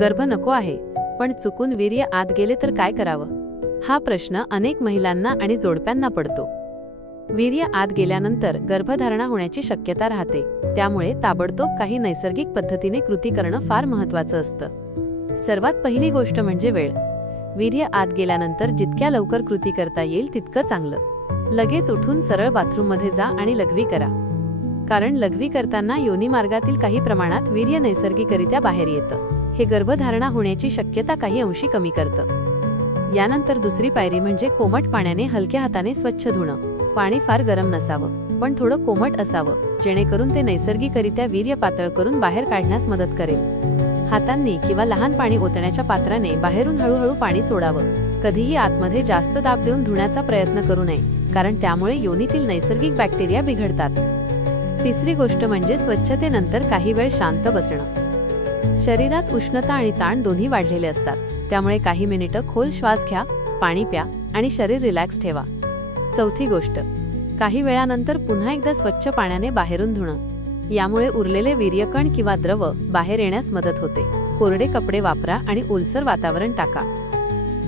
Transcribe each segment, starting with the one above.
गर्भ नको आहे पण चुकून वीर्य आत गेले तर काय करावं? हा प्रश्न अनेक महिलांना आणि जोडप्यांना पडतो. वीर्य आत गेल्यानंतर गर्भधारणा होण्याची शक्यता राहते त्यामुळे ताबडतोब काही नैसर्गिक पद्धतीने कृती करणं फार महत्वाचं असतं. सर्वात पहिली गोष्ट म्हणजे वेळ. वीर्य आत गेल्यानंतर जितक्या लवकर कृती करता येईल तितकं चांगलं. लगेच उठून सरळ बाथरूममध्ये जा आणि लघवी करा. कारण लघवी करताना योनी मार्गातील काही प्रमाणात वीर्य नैसर्गिकरित्या बाहेर येतं. हे गर्भधारणा होण्याची शक्यता काही अंशी कमी करतं. यानंतर दुसरी पायरी म्हणजे कोमट पाण्याने हलक्या हाताने स्वच्छ धुणं. पाणी फार गरम नसावं पण थोडं कोमट असावं जेणेकरून ते नैसर्गिकरित्या वीर्य पातळ करून बाहेर काढण्यास मदत करेल. हातांनी किंवा लहान पाणी ओतण्याच्या पात्राने बाहेरून हळूहळू पाणी सोडावं. कधीही आतमध्ये जास्त दाब देऊन धुण्याचा प्रयत्न करू नये कारण त्यामुळे योनीतील नैसर्गिक बॅक्टेरिया बिघडतात. तिसरी गोष्ट म्हणजे स्वच्छतेनंतर काही वेळ शांत बसणं. शरीरात उष्णता आणि ताण दोन्ही वाढलेले असतात. त्यामुळे काही मिनिटं खोल श्वास घ्या पाणी प्या आणि शरीर रिलॅक्स ठेवा. चौथी गोष्ट काही वेळानंतर पुन्हा एकदा स्वच्छ पाण्याने बाहेरून धुणं. यामुळे उरलेले वीर्यकण किंवा द्रव बाहेर येण्यास मदत होते. कोरडे कपडे वापरा आणि ओलसर वातावरण टाका.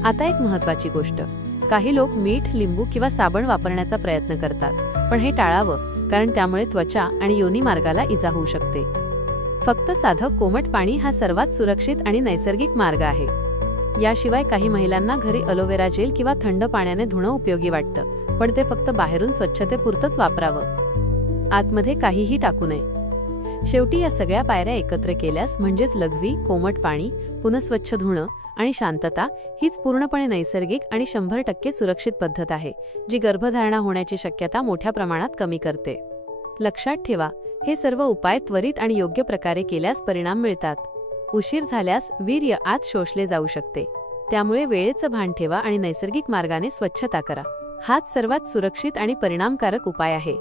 आता एक महत्वाची गोष्ट काही लोक मीठ लिंबू किंवा साबण वापरण्याचा प्रयत्न करतात पण हे टाळावं कारण त्यामुळे त्वचा आणि योनी मार्गाला इजा होऊ शकते. फक्त साधं कोमट पाणी हा सर्वात सुरक्षित आणि नैसर्गिक मार्ग आहे. याशिवाय काही महिलांना घरी अलोवेरा जेल किंवा थंड पाण्याने धुणं उपयोगी वाटतं पण ते फक्त बाहेरून स्वच्छतेपुरतंच वापरावं. आतमध्ये काहीही टाकू नये. शेवटी या सगळ्या पायऱ्या एकत्र केल्यास म्हणजेच लघवी कोमट पाणी पुनस्वच्छ स्वच्छ धुणं आणि शांतता हीच पूर्णपणे नैसर्गिक आणि शंभर टक्के सुरक्षित पद्धत आहे जी गर्भधारणा होण्याची शक्यता मोठ्या प्रमाणात कमी करते. लक्षात ठेवा हे सर्व उपाय त्वरित आणि योग्य प्रकारे केल्यास परिणाम मिळतात. उशीर झाल्यास वीर्य आत शोषले जाऊ शकते. त्यामुळे वेळेचं भान ठेवा आणि नैसर्गिक मार्गाने स्वच्छता करा. हाच सर्वात सुरक्षित आणि परिणामकारक उपाय आहे.